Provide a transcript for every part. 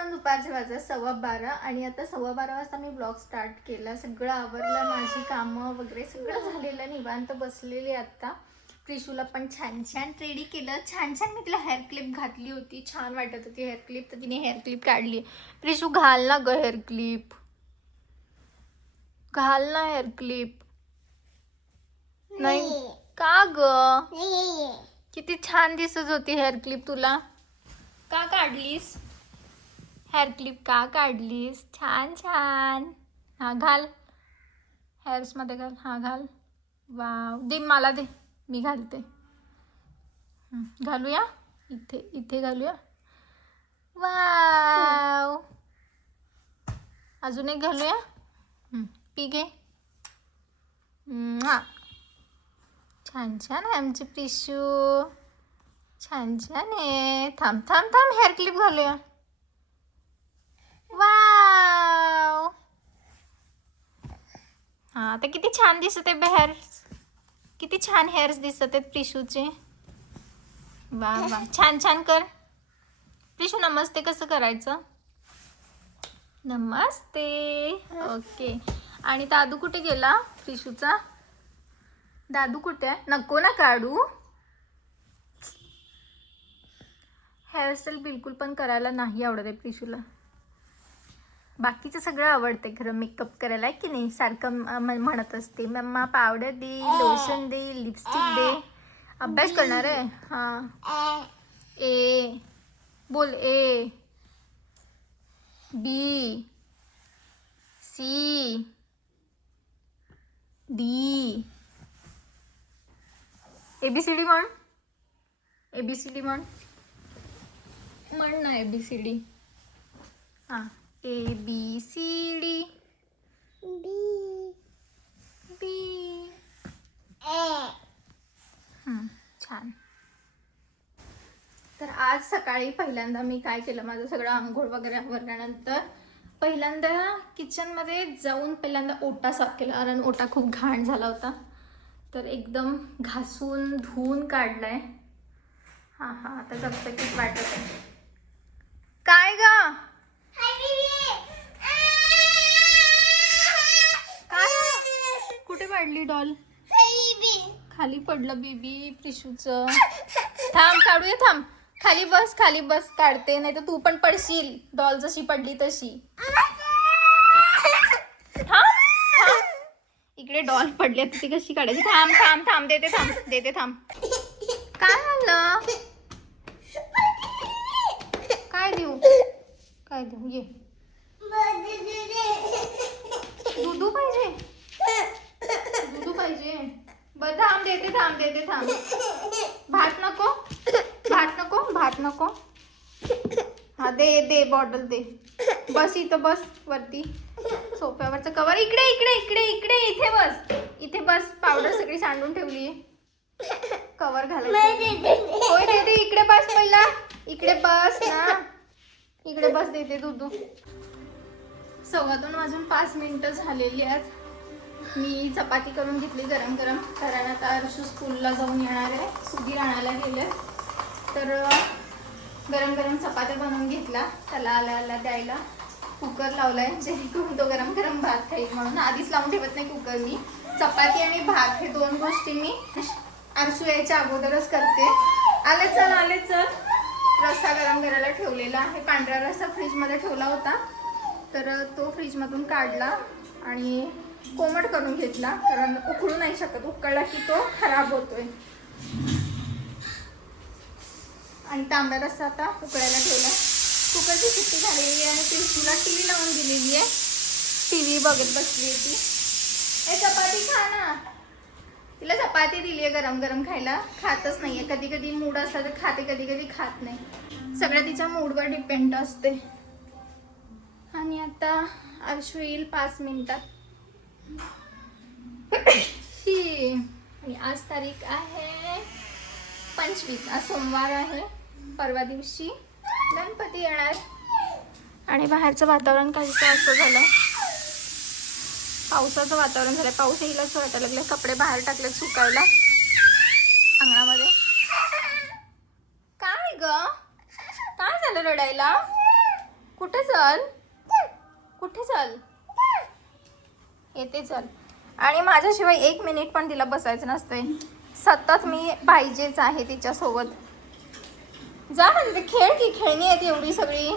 Afternoon, दुपारचे वाजता 12:15 आणि आता 12:15 वाजता मी ब्लॉग स्टार्ट केला. सगळं आवरलं, माझी कामं वगैरे सगळं झालेलं, निवांत बसलेली आता. प्रिशूला पण छान छान रेडी केलं. छान छान मी तिला हेअर क्लिप घातली होती, छान वाटत होती हेअर क्लिप, तर तिने हेअर क्लिप काढली. प्रिशू घाल ना ग हेअर क्लिप, घाल ना हेअर क्लिप. नाही का ग, किती छान दिसत होती हेअर क्लिप, तुला का काढलीस हेअर क्लिप, का काढलीस? छान छान. हा घाल, हेअर्स मध्ये घाल. हा घाल. वाव, दे मला, दे मी घालते. घालूया इथे, इथे घालूया. वाव, अजून एक घालूया. पी घे. छान छान आहे आमची प्रिशू, छान छान आहे. थांब थांब थांब, हेअर क्लिप घालूया. वाव, हा आता किती छान दिसत आहे हेअर्स, किती छान हेअर्स दिसत आहेत प्रिशूचे. वा वा, छान छान कर. प्रिशू नमस्ते कसं करायचं? नमस्ते. ओके. आणि दादू कुठे गेला प्रिशूचा? दादू कुठे आहे? नको ना काढू. हेअरस्टाईल बिलकुल पण करायला नाही आवडत आहे प्रिशूला. बाकीचं सगळं आवडते खरं, मेकअप करायला आहे की नाही, सारखं म्हणत असते मम्मा पावडर दे, लोशन दे, लिपस्टिक दे. अभ्यास करणार आहे. हां, ए बोल. A B C D, ABCD म्हण. ABCD म्हण, म्हण ना ABCD. हां, ABCD. बी. छान. तर आज सकाळी पहिल्यांदा मी काय केलं, माझं सगळं आंघोळ वगैरे आवरल्यानंतर पहिल्यांदा किचनमध्ये जाऊन पहिल्यांदा ओटा साफ केला, कारण ओटा खूप घाण झाला होता. तर एकदम घासून धुवून काढलाय. हां हां, आता चकचकीत वाटत आहे. काय ग, काय कुठे पाडली डॉल? खाली पडलं बेबी प्रिशूचं. थांब काढूया, थांब. खाली बस, खाली बस, काढते, नाही तर तू पण पडशील डॉल जशी पडली तशी. इकडे डॉल पडली, ती कशी काढायची? थांब थांब थांब, देते, थांब देते, थांब. काय झालं? काय देऊ, काय देऊ? ये, दूधू पाहिजे, दूधू पाहिजे. बरं थांब, देते, थांब देते, थांब. भात नको, भात नको, भात नको. हा दे दे, बॉटल दे. बस इथं बस, वरती सोफ्यावरचं कवर. इकडे इकडे इकडे इकडे, इथे बस, इथे बस. पावडर सगळी सांडून ठेवली, कवर घालायचं. होय देते, इकडे बस पहिला, इकडे बस ना, इकडे बस, देते दूध. 2:15 वाजून 5 मिनिटं झालेली आहेत. मी चपाती करून घेतली गरम गरम, कारण आता अर्शू स्कूलला जाऊन येणार आहे, सुधीर आणायला गेले. तर गरम गरम चपात्या बनवून घेतला, त्याला आल्या आल्या द्यायला. कुकर लावलाय जेणेकरून तो गरम गरम भात खाईल म्हणून. आधीच लावून ठेवत नाही कुकर मी. चपाती आणि भात हे दोन गोष्टी मी अर्शू यायच्या अगोदरच करते. आले चल, आले चल. रस्सा गरम करायला ठेवलेला आहे, पांढरा रस्सा फ्रीजमध्ये ठेवला होता, तर तो फ्रीजमधून काढला आणि कोमट करून घेतला, कारण उकळू नाही शकत, उकळला की तो खराब होतोय. आणि तांब्या रस्सा आता उकळायला ठेवला. कुकरची शिट्टी झालेली आहे आणि प्रिशूला TV लावून दिलेली आहे, TV बघत बसली आहे ती. ए चपाती खा ना, तिला चपाती दिली आहे गरम गरम खायला, खातच नाही आहे. कधी कधी मूड असला तर खाते, कधी कधी खात नाही. सगळं तिच्या मूडवर डिपेंड असते. आणि आता अर्शू येईल 5 मिनिटात. आणि आज तारीख आहे 25, आज सोमवार आहे. परवा दिवशी गणपती येणार. आणि बाहेरचं वातावरण काहीच असं झालं, पावसाचं वातावरण झालं. पाऊस येईल असं वाटायला लागलं. कपडे बाहेर टाकलेत सुकायला अंगणामध्ये. काय ग, काय झालं रडायला? कुठे चल, कुठे चल, येते चल. आणि माझ्याशिवाय 1 मिनिट पण तिला बसायचं नसतंय, सतत मी पाहिजेच आहे तिच्यासोबत. जा म्हणते, खेळ की, खेळणी आहेत एवढी सगळी.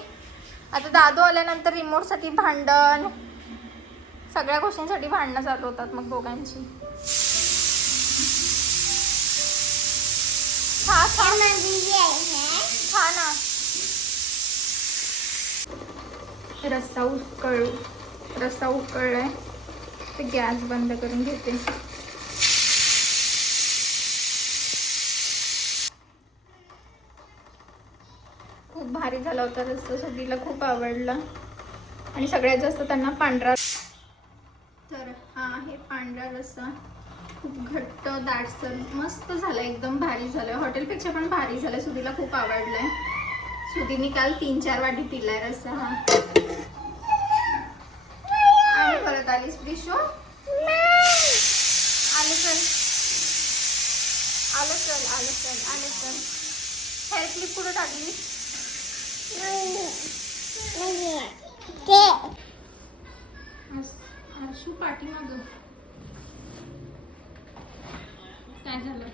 आता दादू आल्यानंतर रिमोटसाठी भांडण, सगळ्या गोष्टींसाठी भांडणं चालू होतात मग दोघांची. खा खा खा ना. रस्सा उकळलाय, ते गॅस बंद करून घेते. खूप भारी झाला होता रस्सा, सुधीला खूप आवडला. आणि सगळ्यात जास्त त्यांना पांढरा. तर हा आहे पांढरा रस्सा, खूप घट्ट दाटसर मस्त झालं, एकदम भारी झालं, हॉटेलपेक्षा पण भारी झालं. सुधीला खूप आवडलाय. सुधीने काल 3-4 वाटी पिलाय रस्सा हा. आणि परत आलीस प्रिशू, आलं चल, आलं चल, आलं चल, आलं चल. हेअर क्लिप कुठं टाकली? आरशू पाठीमागं काय झालं?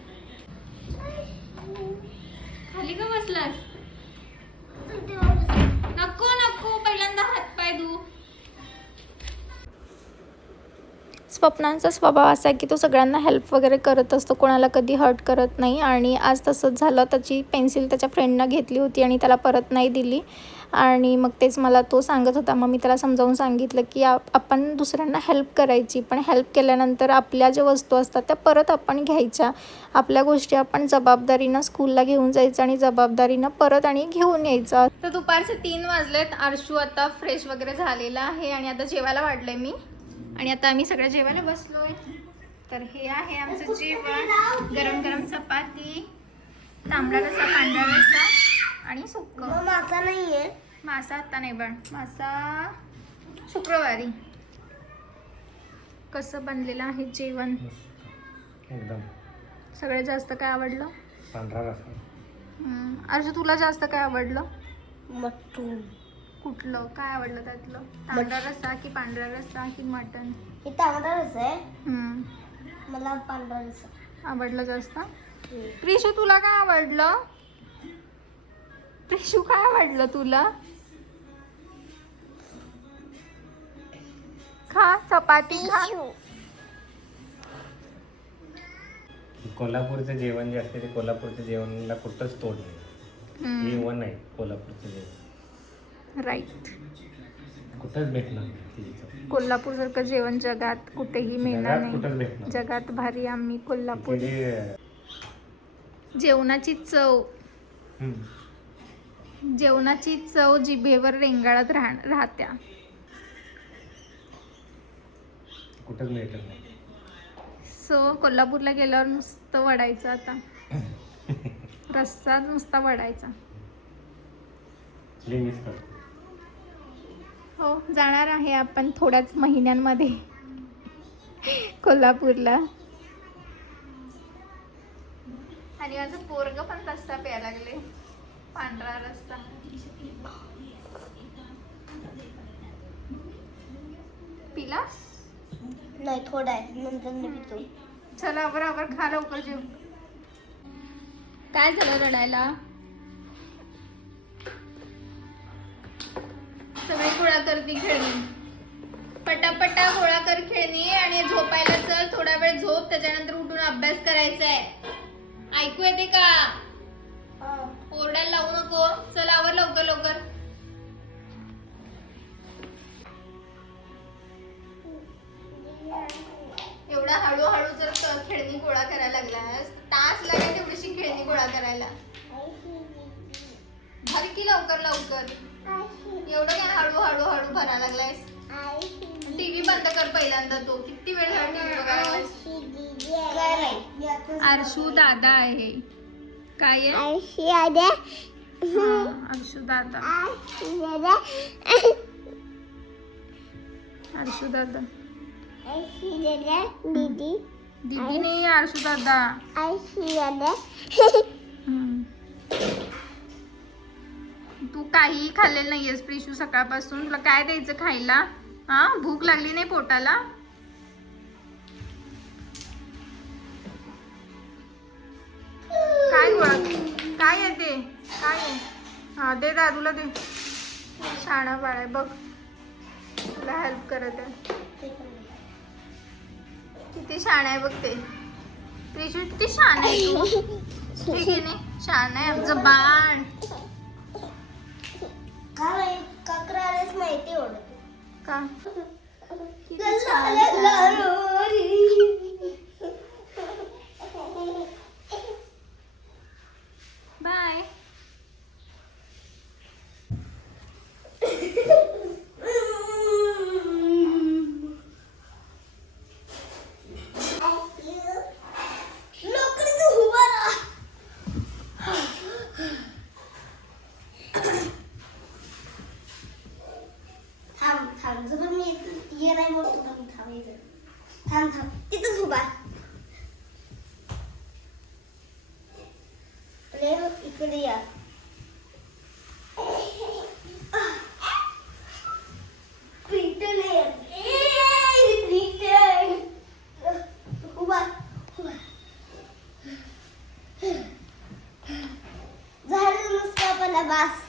खाली का बसलास? नको नको, पहिल्यांदा हात पाय धु. स्वप्नांचा स्वभाव असा आहे की तो सगळ्यांना हेल्प वगैरे करत असतो, कोणाला कधी हर्ट करत नाही. आणि आज तसंच झालं. त्याची पेन्सिल त्याच्या फ्रेंडनं घेतली होती आणि त्याला परत नाही दिली. आणि मग तेच मला तो सांगत होता. मग मी त्याला समजावून सांगितलं की आपण दुसऱ्यांना हेल्प करायची, पण हेल्प केल्यानंतर आपल्या ज्या वस्तू असतात त्या परत आपण घ्यायच्या. आपल्या गोष्टी आपण जबाबदारीनं स्कूलला घेऊन जायचं आणि जबाबदारीनं परत आणि घेऊन यायचं. तर दुपारचे 3 वाजलेत. आरशू आता फ्रेश वगैरे झालेला आहे आणि आता जेवायला वाढलंय मी. आणि आता आम्ही सगळ्या जेवायला बसलोय. तर हे आहे आमचं जेवण. गरम गरम चपाती, तांबडा रस्सा, पांढरा रस्सा आणि सुक्क. मासा नाहीये. मासा आता नाही बाळ, मासा शुक्रवारी. कसं बनलेलं आहे जेवण एकदम. सगळ्यात जास्त काय आवडलं? पांढरा रस्सा. अर्जुन तुला जास्त काय आवडलं? मटण. कुठलं काय आवडलं त्यातलं? तांबडा रस्सा की पांढरा रस्सा की मटण? हे तांबडा रस्सा आहे. मला पांढरा रस्सा आवडलं जास्त. प्रिशू तुला काय आवडलं? प्रिशू काय आवडलं तुला? खा चपाती खा. कोल्हापूरचं जेवण जे असते ते कोल्हापूरच्या जेवणाला कुठंच तोड नाही. हे वन आहे कोल्हापूरचं जेवण. राईट. कुठंच भेटणार नाही. कोल्हापूरसारखं जेवण जगात कुठेही मिळणार कुठंच नाही. भेटणार. जगात भारी आम्ही कोल्हापूर. तिथे जेवणाची चव जिभेवर रेंगाळत राहत्या. कुठंच भेटत नाही. सो कोल्हापूरला गेल्यावर नुसतं वडायचं आता. रस्सा नुसता वडायचा. हो, जाणार आहे आपण थोड्याच महिन्यांमध्ये कोल्हापूरला. आणि माझं पोरग पण रस्सा प्यायला लागले, पांढरा रस्सा. पिला नाही, थोडा आहे, नंतर मी पितो. चला बरोबर खा लवकर जेव. काय झालं रडायला? सगळी गोळा करती खेळणी, पटापटा गोळा कर खेळणी आणि झोपायला चल. थोडा वेळ झोप, त्याच्यानंतर उठून अभ्यास करायचा आहे. ऐकू येते का? ओरडायला लावू नको. चल आवर लवकर लवकर. एवढा हळूहळू जर खेळणी गोळा करायला लागलास, तास लागेल तेवढीशी खेळणी गोळा करायला. भर की लवकर लवकर. एवढं काय हळूहळू हळू भरायला लागलायस? टीव्ही बंद कर पहिल्यांदा. तो किती वेळ झाला टीव्ही बघायला? आरशू दादा आहे. काय आहे? आरशू दादा. आरशू दादा. दीदी दीदी नाही, आरशू दादा. तू तू काहीही खाल्लेलं नाहीयेस प्रिशू सकाळपासून. तुला काय द्यायचं खायला? हा, भूक लागली नाही पोटाला? काय गोळा काय आहे ते? काय आहे? हा दे, दादूला दे. शाणा बाळ आहे बघ, तुला हेल्प करत आहे. किती शाण आहे बघ ते. प्रिशू किती शान आहे तू. ठीक आहे नाही, शान आहे आमचं बाळ. काकरालाच माहिती एवढं का किती छान आहे. बाय. थांब तिथंच उभा. इकडे या. उभा झालं नुसतं मला बास.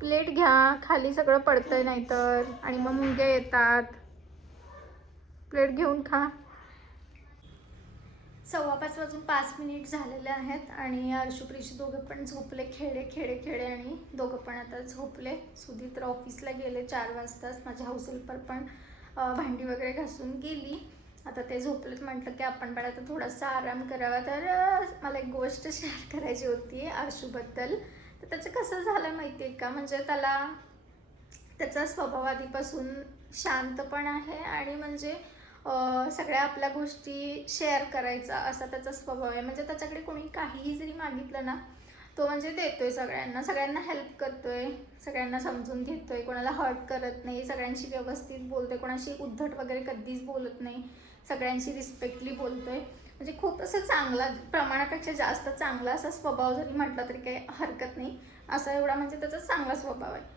प्लेट घ्या, खाली सगळं पडतंय नाहीतर, आणि मग मुंग्या येतात. प्लेट घेऊन खा. 5:15 झालेले आहेत आणि अर्शू प्रिशू दोघं पण झोपले. खेळे आणि दोघं पण आता झोपले. सुधीर तर ऑफिसला गेले 4 वाजताच. माझ्या हाऊस हेल्पर पण भांडी वगैरे घासून गेली. आता ते झोपलेत. म्हटलं की आपण पण आता थोडासा आराम करावा. तर मला एक गोष्ट शेअर करायची होती अर्शूबद्दल. तर त्याचं कसं झालं माहिती आहे का, म्हणजे त्याचा स्वभाव आधीपासून शांत पण आहे आणि म्हणजे सगळ्या आपल्या गोष्टी शेअर करायचा असा त्याचा स्वभाव आहे. म्हणजे त्याच्याकडे कोणी काहीही जरी मागितलं ना, तो म्हणजे देतोय सगळ्यांना हेल्प करतोय, सगळ्यांना समजून घेतोय, कोणाला हर्ट करत नाही, सगळ्यांशी व्यवस्थित बोलतोय, कोणाशी उद्धट वगैरे कधीच बोलत नाही, सगळ्यांशी रिस्पेक्टली बोलतोय. म्हणजे खूप असं चांगला, प्रमाणापेक्षा जास्त चांगला असा स्वभाव जरी म्हटलं तरी काही हरकत नाही. असा एवढा म्हणजे त्याचा चांगला स्वभाव आहे.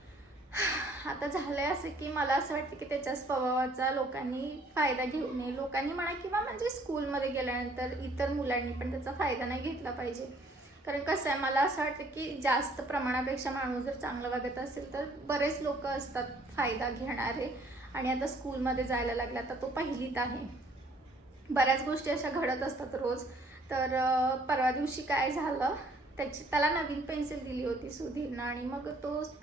आता झालं आहे असं की मला असं वाटतं की त्याच्या स्वभावाचा लोकांनी फायदा घेऊ नये. लोकांनी म्हणा किंवा म्हणजे स्कूलमध्ये गेल्यानंतर इतर मुलांनी पण त्याचा फायदा नाही घेतला पाहिजे. कारण कसं आहे, मला असं वाटतं की जास्त प्रमाणापेक्षा माणूस जर चांगलं वागत असेल तर बरेच लोक असतात फायदा घेणारे. आणि आता स्कूलमध्ये जायला लागला, आता तो 1लीत आहे. बऱ्याच गोष्टी अशा घडत असतात रोज. तर परवा दिवशी काय झालं, त्याला नवीन पेन्सिल दिली होती सुधीरनं आणि मग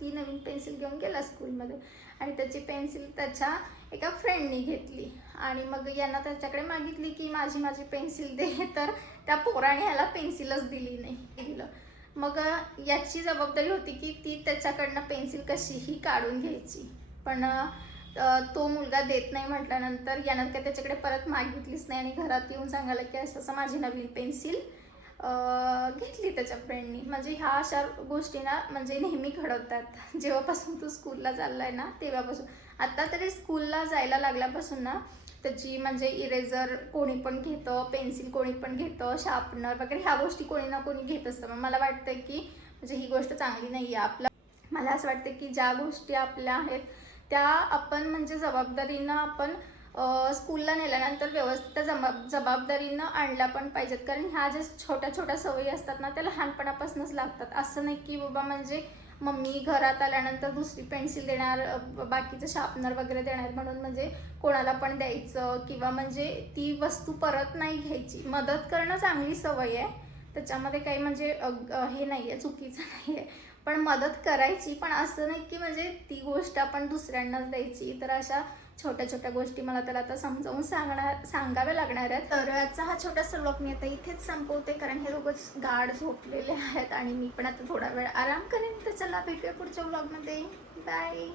ती नवीन पेन्सिल घेऊन गेला स्कूलमध्ये आणि त्याची पेन्सिल त्याच्या एका फ्रेंडनी घेतली आणि मग यांना त्याच्याकडे मागितली की माझी पेन्सिल दे. तर त्या पोराने ह्याला पेन्सिलच दिली नाही. मग याची जबाबदारी होती की ती त्याच्याकडनं पेन्सिल कशीही काढून घ्यायची. पण तो मुलगा देत नाही म्हटल्यानंतर यानं काय त्याच्याकडे परत मागितलीच नाही आणि घरात येऊन सांगायला की असं माझी नवीन पेन्सिल घेतली त्याच्या फ्रेंडनी. म्हणजे ह्या अशा गोष्टी ना म्हणजे नेहमी घडवतात. जेव्हापासून तो स्कूलला चालला आहे ना तेव्हापासून. आता तरी स्कूलला जायला लागल्यापासून ना त्याची म्हणजे इरेझर कोणी पण घेतं, पेन्सिल कोणी पण घेतं, शार्पनर वगैरे ह्या गोष्टी कोणी ना कोणी घेत असतं. मग मला वाटतं की म्हणजे ही गोष्ट चांगली नाही आहे. मला असं वाटतं की ज्या गोष्टी आपल्या आहेत त्या आपण म्हणजे जबाबदारीनं आपण स्कूलला नेल्यानंतर व्यवस्थित जबाबदारीनं आणल्या पण पाहिजेत. कारण ह्या ज्या छोट्या सवयी असतात ना त्या लहानपणापासूनच लागतात. असं नाही की बाबा म्हणजे मम्मी घरात आल्यानंतर दुसरी पेन्सिल देणार, बाकीचं शार्पनर वगैरे देणार म्हणून म्हणजे कोणाला पण द्यायचं किंवा म्हणजे ती वस्तू परत नाही घ्यायची. मदत करणं चांगली सवय आहे, त्याच्यामध्ये काही म्हणजे हे नाही आहे, चुकीचं नाही आहे. पण मदत करायची, पण असं नाही की म्हणजे ती गोष्ट आपण दुसऱ्यांनाच द्यायची. तर अशा छोट्या गोष्टी मला त्याला आता समजावून सांगाव्या लागणार आहेत. तर आजचा हा छोटासा व्लॉग मी आता इथेच संपवते, कारण हे दोघंच गाढ झोपलेले आहेत आणि मी पण आता थोडा वेळ आराम करेन. तर चला भेटूया पुढच्या व्लॉगमध्ये. बाय.